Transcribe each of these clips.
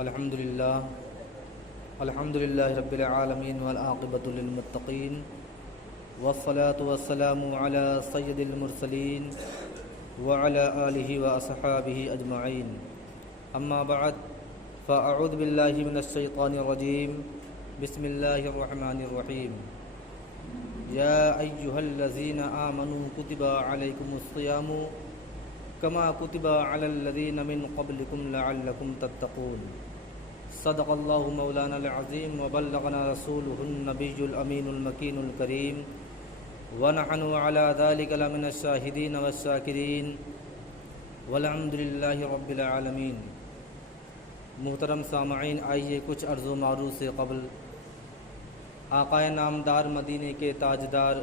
الحمد للہ رب العالمین والعاقبۃ للمتقین والصلاة والسلام علی سید المرسلین وعلی آلہ واصحابہ اجمعین اما بعد فاعوذ باللہ من الشیطان الرجیم بسم اللہ الرحمن الرحیم یا ایہا الذین آمنوا کتب علیکم الصیام کما کتب علی الذین من قبلکم لعلکم تتقون صدق اللہ مولانا العظیم وبلغنا رسولہ النبی الامین المکین الکریم ونحن علی ذلک لمن الشاہدین والشاکرین والحمد للہ رب العالمین۔ محترم سامعین، آئیے کچھ عرض و معروض سے قبل آقائے نامدار مدینے کے تاجدار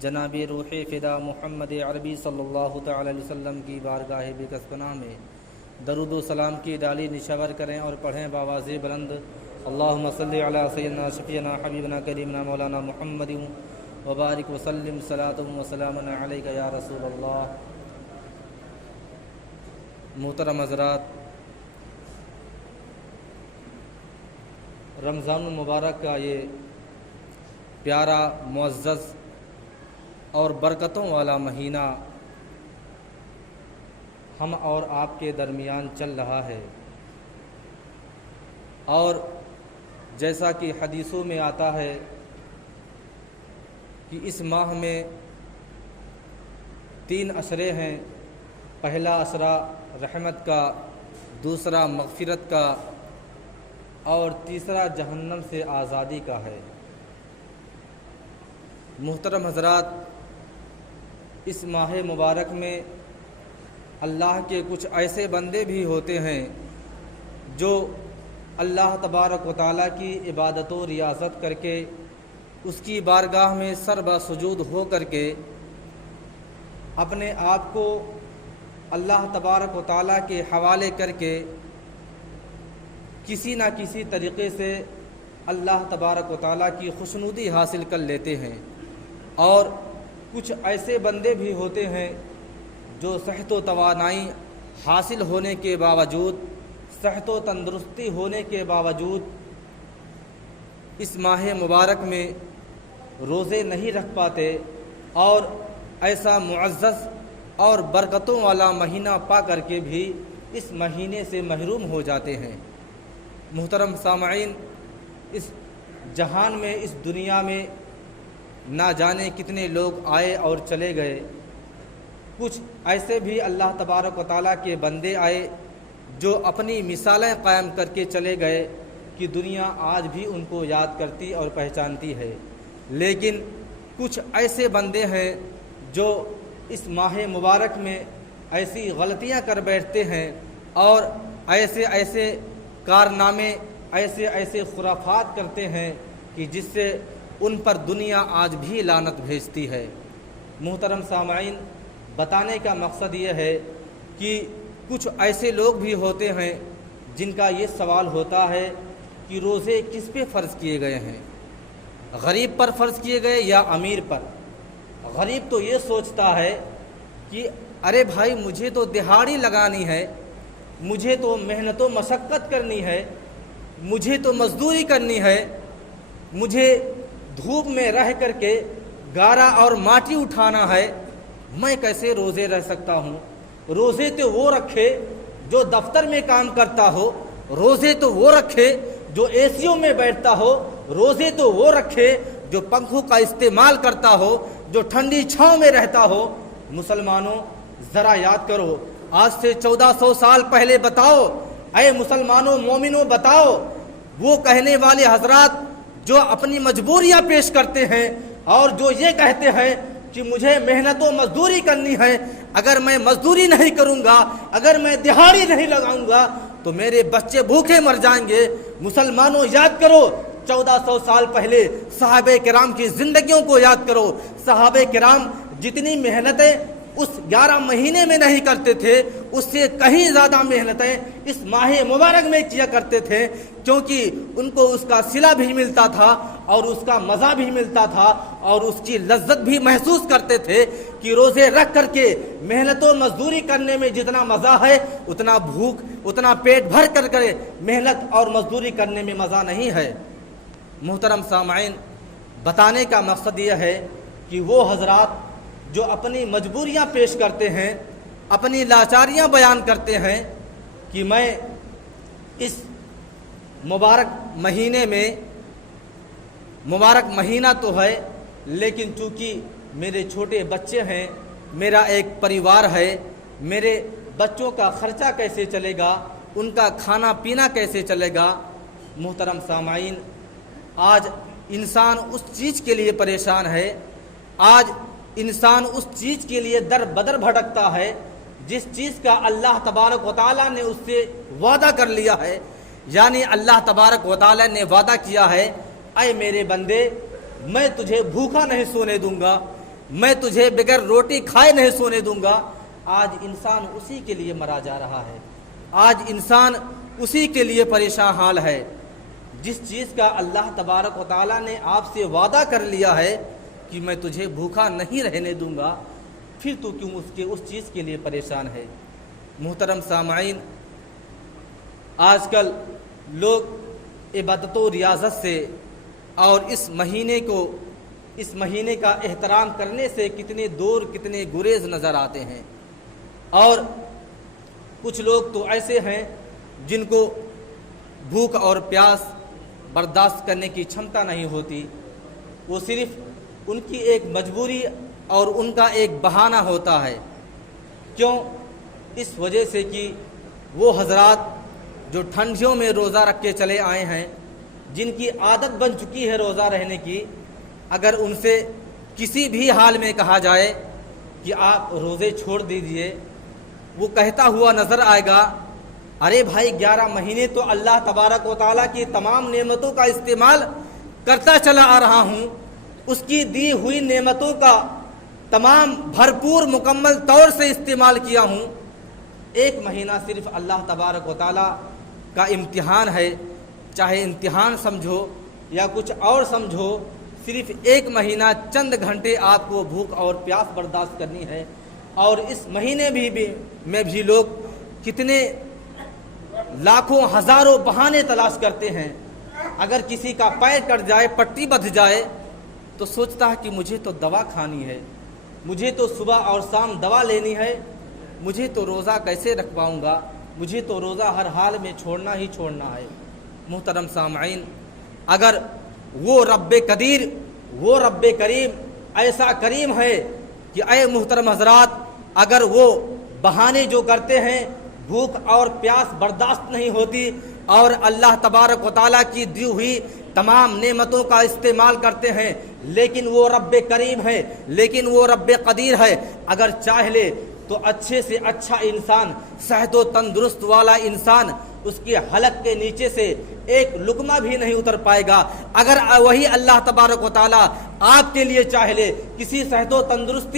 جناب روح فدا محمد عربی صلی اللہ تعالی علیہ وسلم کی بارگاہ بکس پناہ میں درود و سلام کی ڈالی نشاور کریں اور پڑھیں بآواز بلند اللہم صلی علی سیدنا شفیعنا حبیبنا کریمنا مولانا محمد وبارک وسلم صلاۃ وسلام علیک یا رسول اللہ۔ محترم حضرات، رمضان المبارک کا یہ پیارا، معزز اور برکتوں والا مہینہ ہم اور آپ کے درمیان چل رہا ہے، اور جیسا کہ حدیثوں میں آتا ہے کہ اس ماہ میں 3 عشرے ہیں۔ پہلا عشرہ رحمت کا، دوسرا مغفرت کا، اور تیسرا جہنم سے آزادی کا ہے۔ محترم حضرات، اس ماہ مبارک میں اللہ کے کچھ ایسے بندے بھی ہوتے ہیں جو اللہ تبارک و تعالیٰ کی عبادت و ریاضت کر کے اس کی بارگاہ میں سر بسجود ہو کر کے اپنے آپ کو اللہ تبارک و تعالیٰ کے حوالے کر کے کسی نہ کسی طریقے سے اللہ تبارک و تعالیٰ کی خوشنودی حاصل کر لیتے ہیں، اور کچھ ایسے بندے بھی ہوتے ہیں جو صحت و توانائی حاصل ہونے کے باوجود، صحت و تندرستی ہونے کے باوجود اس ماہ مبارک میں روزے نہیں رکھ پاتے، اور ایسا معزز اور برکتوں والا مہینہ پا کر کے بھی اس مہینے سے محروم ہو جاتے ہیں۔ محترم سامعین، اس جہان میں، اس دنیا میں نہ جانے کتنے لوگ آئے اور چلے گئے۔ کچھ ایسے بھی اللہ تبارک و تعالیٰ کے بندے آئے جو اپنی مثالیں قائم کر کے چلے گئے کہ دنیا آج بھی ان کو یاد کرتی اور پہچانتی ہے، لیکن کچھ ایسے بندے ہیں جو اس ماہ مبارک میں ایسی غلطیاں کر بیٹھتے ہیں اور ایسے کارنامے، ایسے خرافات کرتے ہیں کہ جس سے ان پر دنیا آج بھی لعنت بھیجتی ہے۔ محترم سامعین، بتانے کا مقصد یہ ہے کہ کچھ ایسے لوگ بھی ہوتے ہیں جن کا یہ سوال ہوتا ہے کہ روزے کس پہ فرض کیے گئے ہیں؟ غریب پر فرض کیے گئے یا امیر پر؟ غریب تو یہ سوچتا ہے کہ ارے بھائی، مجھے تو دہاڑی لگانی ہے، مجھے تو محنت و مشقت کرنی ہے، مجھے تو مزدوری کرنی ہے، مجھے دھوپ میں رہ کر کے گارا اور ماٹی اٹھانا ہے، میں کیسے روزے رہ سکتا ہوں؟ روزے تو وہ رکھے جو دفتر میں کام کرتا ہو، روزے تو وہ رکھے جو اے سیوں میں بیٹھتا ہو، روزے تو وہ رکھے جو پنکھوں کا استعمال کرتا ہو، جو ٹھنڈی چھاؤں میں رہتا ہو۔ مسلمانوں، ذرا یاد کرو، آج سے 1400 سال پہلے بتاؤ، اے مسلمانوں، مومنوں، بتاؤ، وہ کہنے والے حضرات جو اپنی مجبوریاں پیش کرتے ہیں اور جو یہ کہتے ہیں کہ مجھے محنت و مزدوری کرنی ہے، اگر میں مزدوری نہیں کروں گا، اگر میں دہاڑی نہیں لگاؤں گا تو میرے بچے بھوکے مر جائیں گے۔ مسلمانوں، یاد کرو، 1400 سال پہلے صحابہ کرام کی زندگیوں کو یاد کرو۔ صحابہ کرام جتنی محنتیں اس 11 مہینے میں نہیں کرتے تھے، اس سے کہیں زیادہ محنتیں اس ماہ مبارک میں کیا کرتے تھے، کیونکہ ان کو اس کا صلہ بھی ملتا تھا اور اس کا مزہ بھی ملتا تھا اور اس کی لذت بھی محسوس کرتے تھے کہ روزے رکھ کر کے محنت و مزدوری کرنے میں جتنا مزہ ہے اتنا پیٹ بھر کر کے محنت اور مزدوری کرنے میں مزہ نہیں ہے۔ محترم سامعین، بتانے کا مقصد یہ ہے کہ وہ حضرات جو اپنی مجبوریاں پیش کرتے ہیں، اپنی لاچاریاں بیان کرتے ہیں کہ میں اس مبارک مہینے میں، مبارک مہینہ تو ہے لیکن چونکہ میرے چھوٹے بچے ہیں، میرا ایک پریوار ہے، میرے بچوں کا خرچہ کیسے چلے گا، ان کا کھانا پینا کیسے چلے گا۔ محترم سامعین، آج انسان اس چیز کے لیے پریشان ہے، آج انسان اس چیز کے لیے در بدر بھٹکتا ہے جس چیز کا اللہ تبارک و تعالیٰ نے اس سے وعدہ کر لیا ہے۔ یعنی اللہ تبارک و تعالیٰ نے وعدہ کیا ہے، اے میرے بندے، میں تجھے بھوکا نہیں سونے دوں گا، میں تجھے بغیر روٹی کھائے نہیں سونے دوں گا۔ آج انسان اسی کے لیے مرا جا رہا ہے، آج انسان اسی کے لیے پریشان حال ہے۔ جس چیز کا اللہ تبارک و تعالیٰ نے آپ سے وعدہ کر لیا ہے کہ میں تجھے بھوکا نہیں رہنے دوں گا، پھر تو کیوں اس چیز کے لیے پریشان ہے۔ محترم سامعین، آج کل لوگ عبادت و ریاضت سے اور اس مہینے کا احترام کرنے سے کتنے دور کتنے گریز نظر آتے ہیں، اور کچھ لوگ تو ایسے ہیں جن کو بھوک اور پیاس برداشت کرنے کی چھمتا نہیں ہوتی، وہ صرف ان کی ایک مجبوری اور ان کا ایک بہانہ ہوتا ہے۔ کیوں؟ اس وجہ سے کہ وہ حضرات جو ٹھنڈیوں میں روزہ رکھ کے چلے آئے ہیں، جن کی عادت بن چکی ہے روزہ رہنے کی، اگر ان سے کسی بھی حال میں کہا جائے کہ آپ روزے چھوڑ دیجئے، وہ کہتا ہوا نظر آئے گا، ارے بھائی 11 مہینے تو اللہ تبارک و تعالیٰ کی تمام نعمتوں کا استعمال کرتا چلا آ رہا ہوں، اس کی دی ہوئی نعمتوں کا تمام بھرپور مکمل طور سے استعمال کیا ہوں، ایک مہینہ صرف اللہ تبارک و تعالیٰ کا امتحان ہے، چاہے امتحان سمجھو یا کچھ اور سمجھو، صرف ایک مہینہ چند گھنٹے آپ کو بھوک اور پیاس برداشت کرنی ہے، اور اس مہینے میں بھی لوگ کتنے لاکھوں ہزاروں بہانے تلاش کرتے ہیں۔ اگر کسی کا پیر کٹ جائے، پٹی بدھ جائے، تو سوچتا ہے کہ مجھے تو دوا کھانی ہے، مجھے تو صبح اور شام دوا لینی ہے، مجھے تو روزہ کیسے رکھ پاؤں گا، مجھے تو روزہ ہر حال میں چھوڑنا ہی چھوڑنا ہے۔ محترم سامعین، اگر وہ رب قدیر، وہ رب کریم ایسا کریم ہے کہ اے محترم حضرات، اگر وہ بہانے جو کرتے ہیں، بھوک اور پیاس برداشت نہیں ہوتی اور اللہ تبارک و تعالیٰ کی دی ہوئی تمام نعمتوں کا استعمال کرتے ہیں، لیکن وہ رب کریم ہے، لیکن وہ رب قدیر ہے، اگر چاہ لے تو اچھے سے اچھا انسان، صحت و تندرست والا انسان، اس کے حلق کے نیچے سے ایک لقمہ بھی نہیں اتر پائے گا۔ اگر وہی اللہ تبارک و تعالیٰ آپ کے لیے چاہ لے، کسی صحت و تندرست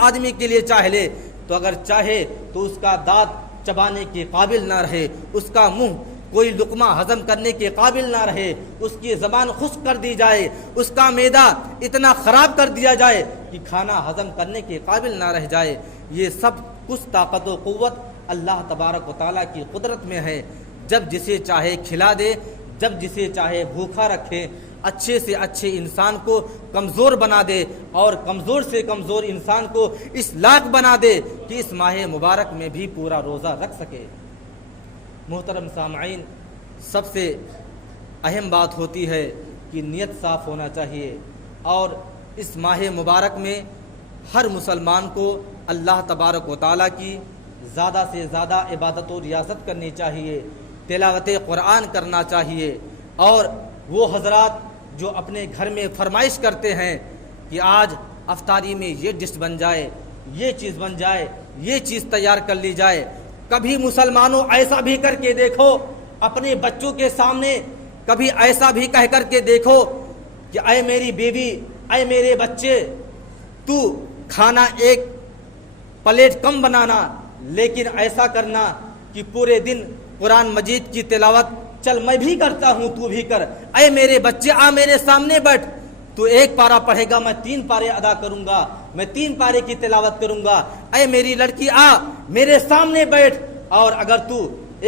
آدمی کے لیے چاہ لے، تو اگر چاہے تو اس کا دانت چبانے کے قابل نہ رہے، اس کا منہ کوئی لقمہ ہضم کرنے کے قابل نہ رہے، اس کی زبان خشک کر دی جائے، اس کا معدہ اتنا خراب کر دیا جائے کہ کھانا ہضم کرنے کے قابل نہ رہ جائے۔ یہ سب کچھ طاقت و قوت اللہ تبارک و تعالیٰ کی قدرت میں ہے، جب جسے چاہے کھلا دے، جب جسے چاہے بھوکا رکھے، اچھے سے اچھے انسان کو کمزور بنا دے اور کمزور سے کمزور انسان کو اس لائق بنا دے کہ اس ماہ مبارک میں بھی پورا روزہ رکھ سکے۔ محترم سامعین، سب سے اہم بات ہوتی ہے کہ نیت صاف ہونا چاہیے، اور اس ماہ مبارک میں ہر مسلمان کو اللہ تبارک و تعالیٰ کی زیادہ سے زیادہ عبادت و ریاضت کرنی چاہیے، تلاوت قرآن کرنا چاہیے، اور وہ حضرات جو اپنے گھر میں فرمائش کرتے ہیں کہ آج افطاری میں یہ ڈش بن جائے، یہ چیز بن جائے، یہ چیز تیار کر لی جائے، کبھی مسلمانوں ایسا بھی کر کے دیکھو اپنے بچوں کے سامنے، کبھی ایسا بھی کہہ کر کے دیکھو کہ اے میری بیوی، اے میرے بچے، تو کھانا ایک پلیٹ کم بنانا، لیکن ایسا کرنا کہ پورے دن قرآن مجید کی تلاوت چل میں بھی کرتا ہوں تو بھی کر، اے میرے بچے آ میرے سامنے بیٹھ، تو ایک پارہ پڑھے گا میں 3 پارے ادا کروں گا، میں 3 پارے کی تلاوت کروں گا، اے میری لڑکی آ میرے سامنے بیٹھ، اور اگر تو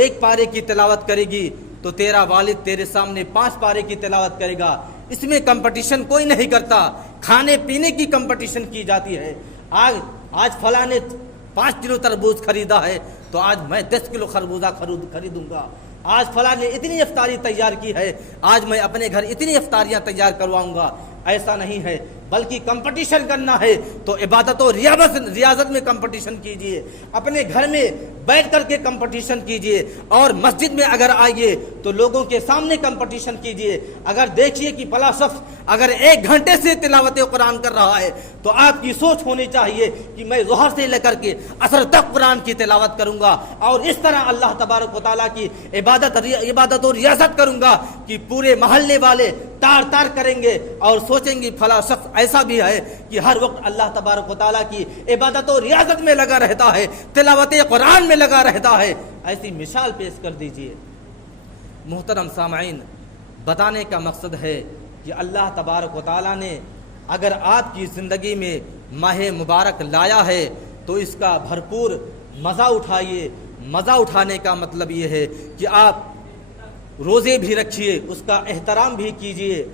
1 پارے کی تلاوت کرے گی تو تیرا والد تیرے سامنے 5 پارے کی تلاوت کرے گا۔ اس میں کمپٹیشن کوئی نہیں کرتا، کھانے پینے کی کمپٹیشن کی جاتی ہے۔ آج فلاں نے 5 کلو تربوز خریدا ہے تو آج میں 10 کلو خربوزہ خریدوں گا، آج فلاں نے اتنی افطاری تیار کی ہے آج میں اپنے گھر اتنی افطاریاں تیار کرواؤں گا۔ ایسا نہیں ہے، بلکہ کمپٹیشن کرنا ہے تو عبادت و ریاضت میں کمپٹیشن کیجئے، اپنے گھر میں بیٹھ کر کے کمپٹیشن کیجئے، اور مسجد میں اگر آئیے تو لوگوں کے سامنے کمپٹیشن کیجئے۔ اگر دیکھیے کہ فلاں شخص اگر 1 گھنٹے سے تلاوت قرآن کر رہا ہے تو آپ کی سوچ ہونی چاہیے کہ میں ظہر سے لے کر کے عصر تک قرآن کی تلاوت کروں گا، اور اس طرح اللہ تبارک و تعالیٰ کی عبادت و ریاضت کروں گا کہ پورے محلے والے تار تار کریں گے اور سوچیں گے فلاں شخص ایسا بھی ہے کہ ہر وقت اللہ تبارک و تعالیٰ کی عبادت و ریاضت میں لگا رہتا ہے، تلاوت قرآن میں لگا رہتا ہے۔ ایسی مثال پیش کر دیجئے۔ محترم سامعین، بتانے کا مقصد ہے کہ اللہ تبارک و تعالیٰ نے اگر آپ کی زندگی میں ماہ مبارک لایا ہے تو اس کا بھرپور مزہ اٹھائیے۔ مزہ اٹھانے کا مطلب یہ ہے کہ آپ روزے بھی رکھیے، اس کا احترام بھی کیجئے،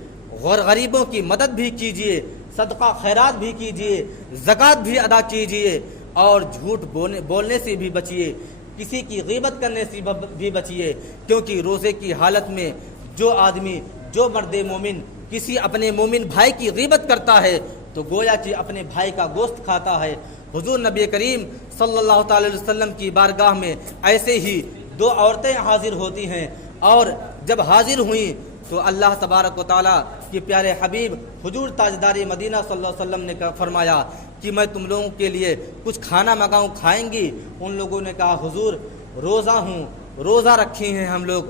غریبوں کی مدد بھی کیجئے، صدقہ خیرات بھی کیجئے، زکوٰۃ بھی ادا کیجئے، اور جھوٹ بولنے سے بھی بچیے، کسی کی غیبت کرنے سے بھی بچیے، کیونکہ روزے کی حالت میں جو آدمی، جو مرد مومن کسی اپنے مومن بھائی کی غیبت کرتا ہے تو گویا کہ اپنے بھائی کا گوشت کھاتا ہے۔ حضور نبی کریم صلی اللہ تعالی علیہ وسلم کی بارگاہ میں ایسے ہی 2 عورتیں حاضر ہوتی ہیں، اور جب حاضر ہوئیں تو اللہ تبارک و تعالیٰ کے پیارے حبیب حضور تاجدار مدینہ صلی اللہ علیہ وسلم نے فرمایا کہ میں تم لوگوں کے لیے کچھ کھانا منگاؤں، کھائیں گی؟ ان لوگوں نے کہا حضور روزہ ہوں، روزہ رکھے ہیں ہم لوگ۔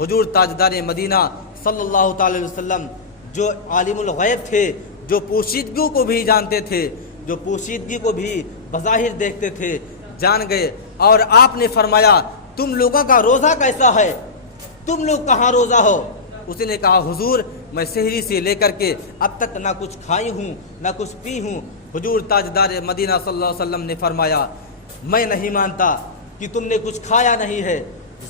حضور تاجدار مدینہ صلی اللہ تعالی علیہ وسلم جو عالم الغیب تھے، جو پوشیدگی کو بھی جانتے تھے، جو پوشیدگی کو بھی بظاہر دیکھتے تھے، جان گئے، اور آپ نے فرمایا تم لوگوں کا روزہ کیسا ہے، تم لوگ کہاں روزہ ہو؟ اس نے کہا حضور میں سحری سے لے کر کے اب تک نہ کچھ کھائی ہوں نہ کچھ پی ہوں۔ حضور تاجدار مدینہ صلی اللہ علیہ وسلم نے فرمایا میں نہیں مانتا کہ تم نے کچھ کھایا نہیں ہے،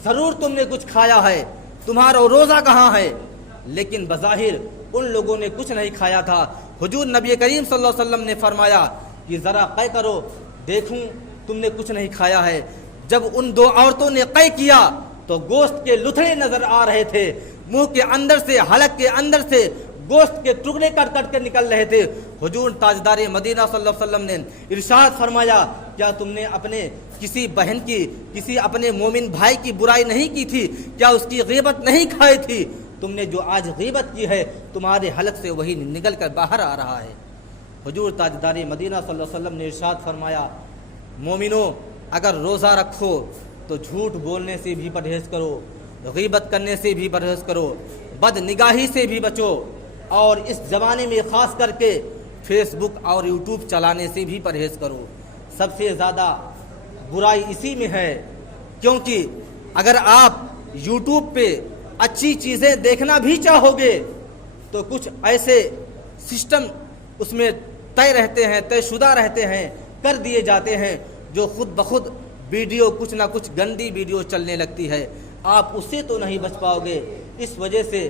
ضرور تم نے کچھ کھایا ہے، تمہارا روزہ کہاں ہے؟ لیکن بظاہر ان لوگوں نے کچھ نہیں کھایا تھا۔ حضور نبی کریم صلی اللہ علیہ وسلم نے فرمایا کہ ذرا قے کرو، دیکھوں تم نے کچھ نہیں کھایا ہے۔ جب ان 2 عورتوں نے قے کیا تو گوشت کے لتھڑے نظر آ رہے تھے، منہ کے اندر سے، حلق کے اندر سے گوشت کے ٹکڑے کٹ کٹ کے نکل رہے تھے۔ حضور تاجدار مدینہ صلی اللہ علیہ وسلم نے ارشاد فرمایا کیا تم نے اپنے کسی بہن کی، کسی اپنے مومن بھائی کی برائی نہیں کی تھی؟ کیا اس کی غیبت نہیں کھائی تھی؟ تم نے جو آج غیبت کی ہے تمہارے حلق سے وہی نکل کر باہر آ رہا ہے۔ حضور تاجدار مدینہ صلی اللہ علیہ وسلم نے ارشاد فرمایا مومنو اگر روزہ رکھو تو جھوٹ بولنے سے بھی پرہیز کرو، غیبت کرنے سے بھی پرہیز کرو، بد نگاہی سے بھی بچو، اور اس زمانے میں خاص کر کے فیس بک اور یوٹیوب چلانے سے بھی پرہیز کرو۔ سب سے زیادہ برائی اسی میں ہے، کیونکہ اگر آپ یوٹیوب پہ اچھی چیزیں دیکھنا بھی چاہو گے تو کچھ ایسے سسٹم اس میں طے شدہ رہتے ہیں، کر دیے جاتے ہیں، جو خود بخود ویڈیو کچھ نہ کچھ گندی ویڈیو چلنے لگتی ہے، آپ اس سے تو نہیں بچ پاؤ گے۔ اس وجہ سے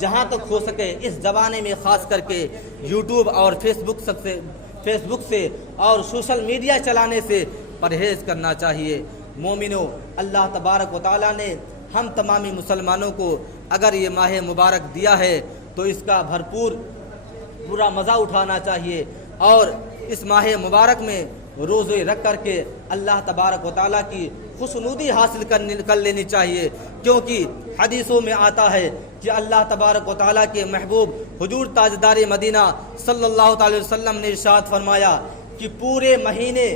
جہاں تک ہو سکے اس زمانے میں خاص کر کے یوٹیوب اور فیس بک سے اور سوشل میڈیا چلانے سے پرہیز کرنا چاہیے۔ مومنو اللہ تبارک و تعالیٰ نے ہم تمامی مسلمانوں کو اگر یہ ماہ مبارک دیا ہے تو اس کا پورا مزہ اٹھانا چاہیے، اور اس ماہ مبارک میں روزے رکھ کر کے اللہ تبارک و تعالیٰ کی خوشنودی حاصل کر لینی چاہیے، کیونکہ حدیثوں میں آتا ہے کہ اللہ تبارک و تعالیٰ کے محبوب حضور تاجدار مدینہ صلی اللہ تعالی وسلم نے ارشاد فرمایا کہ پورے مہینے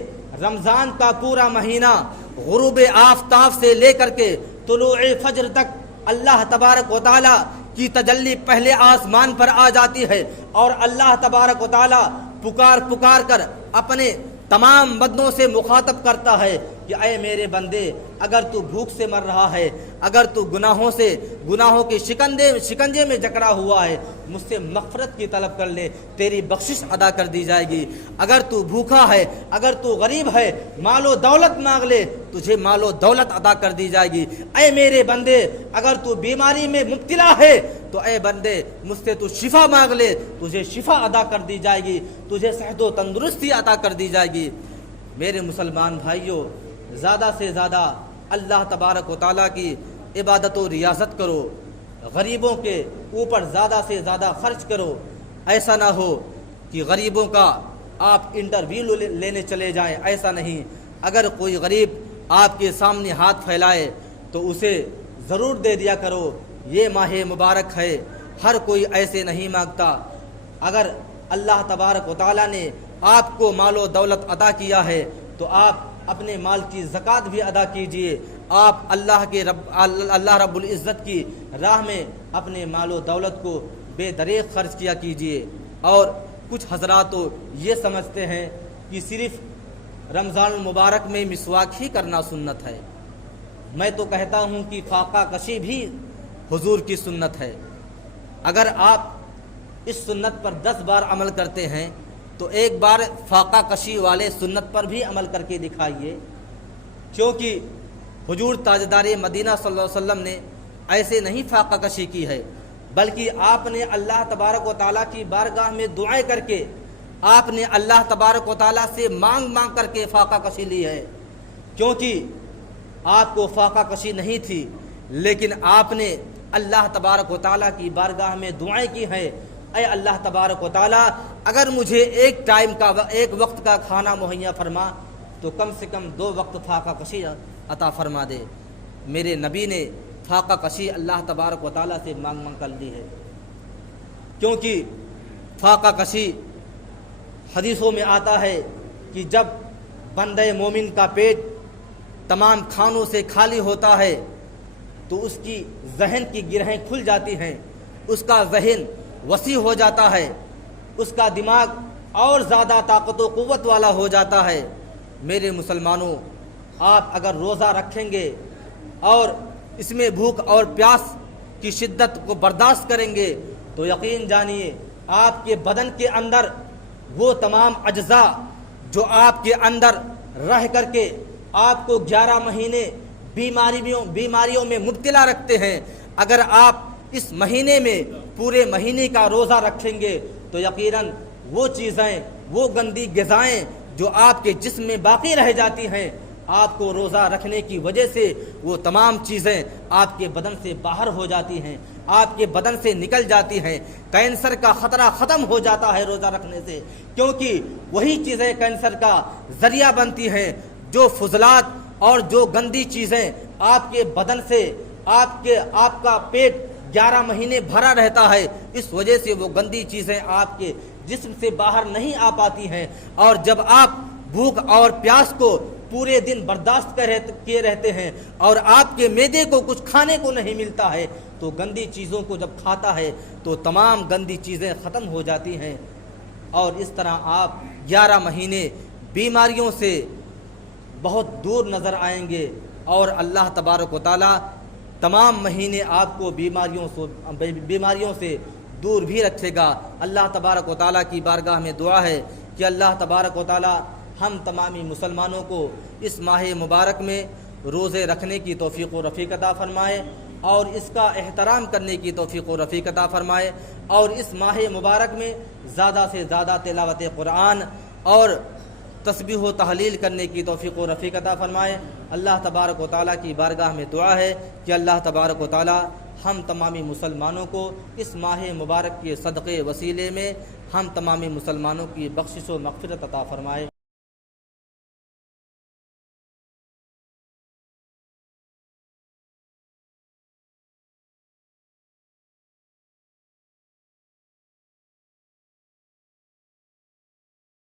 رمضان کا پورا مہینہ غروب آفتاب سے لے کر کے طلوع فجر تک اللہ تبارک و تعالیٰ کی تجلی پہلے آسمان پر آ جاتی ہے، اور اللہ تبارک و تعالیٰ پکار کر اپنے تمام بندوں سے مخاطب کرتا ہے کہ اے میرے بندے، اگر تو بھوک سے مر رہا ہے، اگر تو گناہوں کے شکنجے میں جکڑا ہوا ہے، مجھ سے مغفرت کی طلب کر لے، تیری بخشش ادا کر دی جائے گی۔ اگر تو بھوکا ہے، اگر تو غریب ہے، مال و دولت مانگ لے، تجھے مال و دولت عطا کر دی جائے گی۔ اے میرے بندے، اگر تو بیماری میں مبتلا ہے تو اے بندے مجھ سے تو شفا مانگ لے، تجھے شفا عطا کر دی جائے گی، تجھے صحت و تندرستی عطا کر دی جائے گی۔ میرے مسلمان بھائیوں، زیادہ سے زیادہ اللہ تبارک و تعالیٰ کی عبادت و ریاضت کرو، غریبوں کے اوپر زیادہ سے زیادہ خرچ کرو۔ ایسا نہ ہو کہ غریبوں کا آپ انٹرویو لینے چلے جائیں، ایسا نہیں۔ اگر کوئی غریب آپ کے سامنے ہاتھ پھیلائے تو اسے ضرور دے دیا کرو۔ یہ ماہ مبارک ہے، ہر کوئی ایسے نہیں مانگتا۔ اگر اللہ تبارک و تعالیٰ نے آپ کو مال و دولت عطا کیا ہے تو آپ اپنے مال کی زکوٰۃ بھی ادا کیجئے۔ آپ اللہ رب العزت کی راہ میں اپنے مال و دولت کو بے دریغ خرچ کیا کیجئے۔ اور کچھ حضرات تو یہ سمجھتے ہیں کہ صرف رمضان المبارک میں مسواک ہی کرنا سنت ہے۔ میں تو کہتا ہوں کہ فاقہ کشی بھی حضور کی سنت ہے۔ اگر آپ اس سنت پر 10 بار عمل کرتے ہیں تو ایک بار فاقہ کشی والے سنت پر بھی عمل کر کے دکھائیے، کیونکہ حضور تاجدار مدینہ صلی اللہ علیہ وسلم نے ایسے نہیں فاقہ کشی کی ہے، بلکہ آپ نے اللہ تبارک و تعالیٰ کی بارگاہ میں دعائیں کر کے، آپ نے اللہ تبارک و تعالیٰ سے مانگ کر کے فاقہ کشی لی ہے۔ کیونکہ آپ کو فاقہ کشی نہیں تھی، لیکن آپ نے اللہ تبارک و تعالیٰ کی بارگاہ میں دعائیں کی ہیں، اے اللہ تبارک و تعالیٰ، اگر مجھے ایک وقت کا کھانا مہیا فرما تو کم سے کم 2 وقت فاقہ کشی عطا فرما دے۔ میرے نبی نے فاقہ کشی اللہ تبارک و تعالیٰ سے مانگ کر لی ہے، کیونکہ فاقہ کشی حدیثوں میں آتا ہے کہ جب بندہ مومن کا پیٹ تمام کھانوں سے خالی ہوتا ہے تو اس کی ذہن کی گرہیں کھل جاتی ہیں، اس کا ذہن وسیع ہو جاتا ہے، اس کا دماغ اور زیادہ طاقت و قوت والا ہو جاتا ہے۔ میرے مسلمانوں، آپ اگر روزہ رکھیں گے اور اس میں بھوک اور پیاس کی شدت کو برداشت کریں گے تو یقین جانیے آپ کے بدن کے اندر وہ تمام اجزاء جو آپ کے اندر رہ کر کے آپ کو 11 مہینے بیماریوں میں مبتلا رکھتے ہیں، اگر آپ اس مہینے میں پورے مہینے کا روزہ رکھیں گے تو یقیناً وہ چیزیں، وہ گندی غذائیں جو آپ کے جسم میں باقی رہ جاتی ہیں، آپ کو روزہ رکھنے کی وجہ سے وہ تمام چیزیں آپ کے بدن سے باہر ہو جاتی ہیں، آپ کے بدن سے نکل جاتی ہیں۔ کینسر کا خطرہ ختم ہو جاتا ہے روزہ رکھنے سے، کیونکہ وہی چیزیں کینسر کا ذریعہ بنتی ہیں، جو فضلات اور جو گندی چیزیں آپ کے بدن سے آپ کا پیٹ 11 مہینے بھرا رہتا ہے، اس وجہ سے وہ گندی چیزیں آپ کے جسم سے باہر نہیں آ پاتی ہیں۔ اور جب آپ بھوک اور پیاس کو پورے دن برداشت کیے رہتے ہیں اور آپ کے معدے کو کچھ کھانے کو نہیں ملتا ہے تو گندی چیزوں کو جب کھاتا ہے تو تمام گندی چیزیں ختم ہو جاتی ہیں، اور اس طرح آپ 11 مہینے بیماریوں سے بہت دور نظر آئیں گے، اور اللہ تبارک و تعالیٰ تمام مہینے آپ کو بیماریوں سے دور بھی رکھے گا۔ اللہ تبارک و تعالیٰ کی بارگاہ میں دعا ہے کہ اللہ تبارک و تعالیٰ ہم تمامی مسلمانوں کو اس ماہ مبارک میں روزے رکھنے کی توفیق و رفیق عطا فرمائے، اور اس کا احترام کرنے کی توفیق و رفیق عطا فرمائے، اور اس ماہ مبارک میں زیادہ سے زیادہ تلاوت قرآن اور تسبیح و تحلیل کرنے کی توفیق و رفیق عطا فرمائے۔ اللہ تبارک و تعالیٰ کی بارگاہ میں دعا ہے کہ اللہ تبارک و تعالیٰ ہم تمامی مسلمانوں کو اس ماہ مبارک کے صدقے وسیلے میں ہم تمامی مسلمانوں کی بخشش و مغفرت عطا فرمائے۔